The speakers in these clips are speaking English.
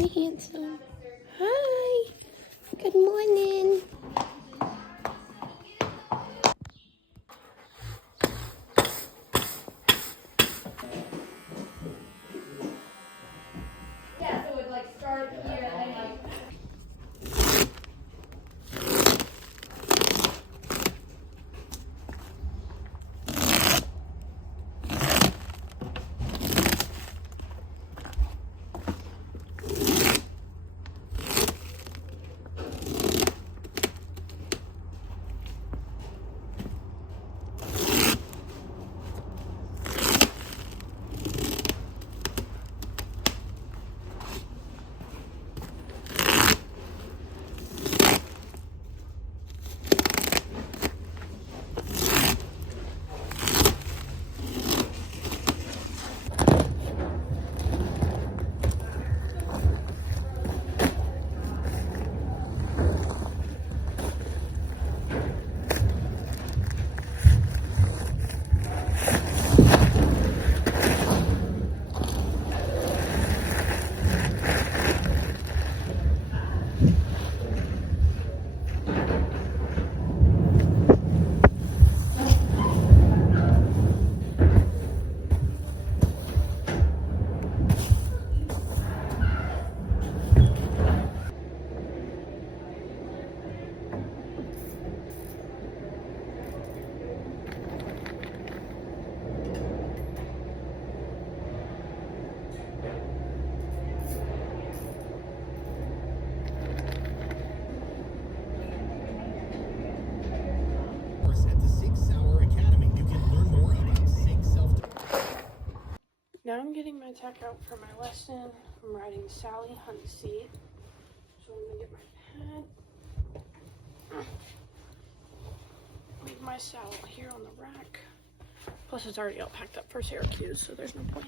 Hi, handsome. Hi. Good morning. Yeah, so it would like start here and then like. At the Sig Sauer Academy, you can learn more about Sig Self. Now I'm getting my tech out for my lesson. I'm riding Sally Hunt Seat. So I'm gonna get my pad. Leave my saddle here on the rack. Plus it's already all packed up for Syracuse, so there's no point.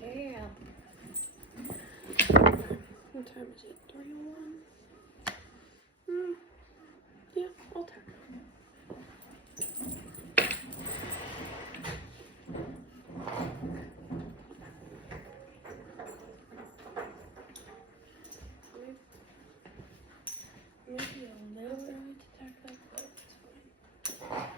Yeah. What time is it? 3:01? Yeah, I'll tack. Maybe a little early to tack that, but it's fine.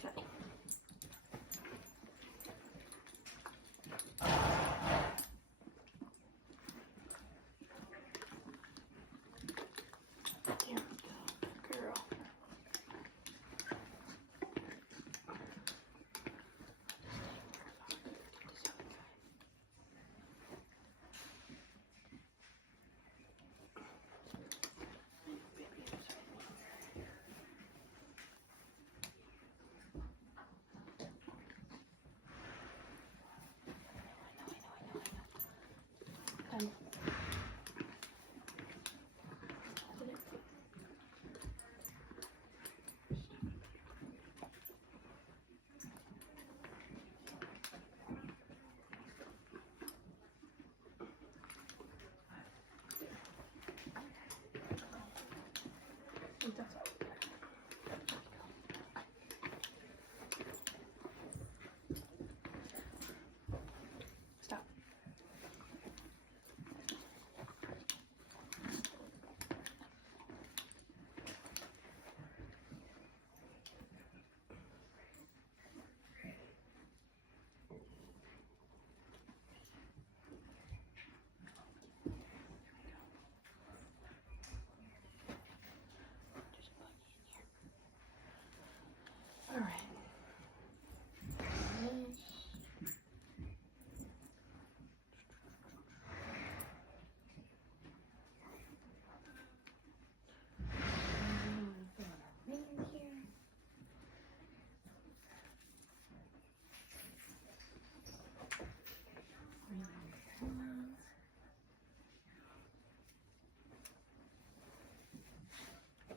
Sally. There we go, girl. Done. Did it? I think that's all. Stop. Just plug it in here. All right.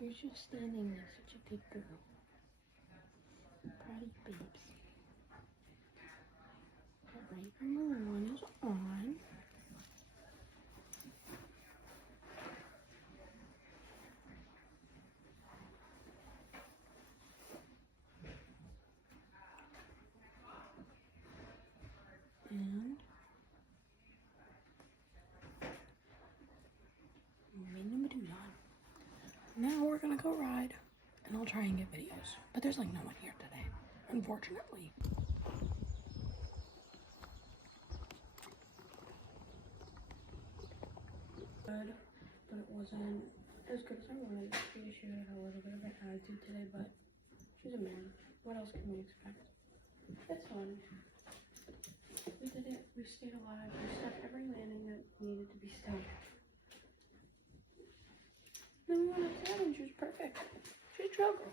You're just standing there, such a good girl. Proud of you, babes. Alright, another one is on. And now we're gonna go ride, and I'll try and get videos. But there's like no one here today, unfortunately. Good, but it wasn't as good as I wanted it to be. She had a little bit of an attitude today, but she's a man. What else can we expect? It's fun. We did it. We stayed alive. We stuck every landing that needed to be stuck. Then we went outside and she was perfect. She's a trail girl.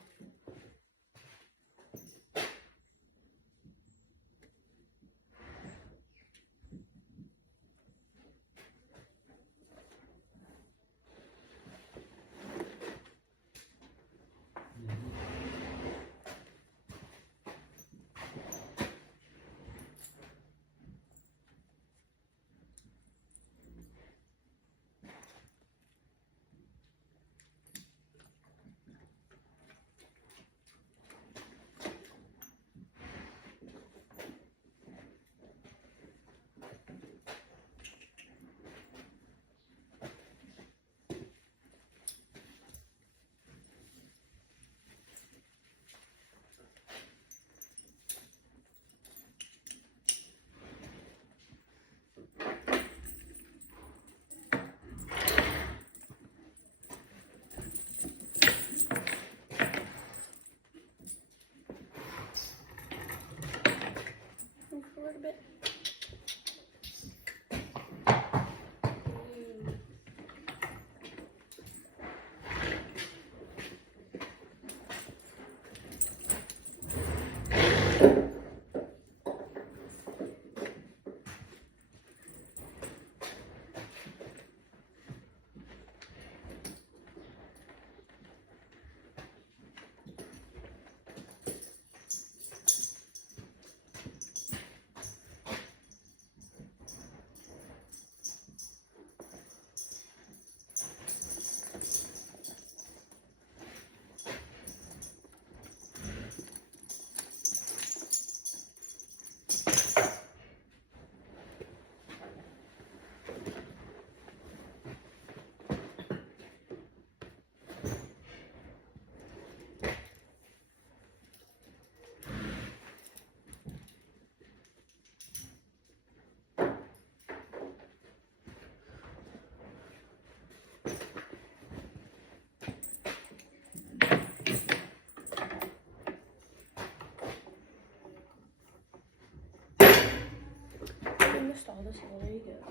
all this. Oh, there you go.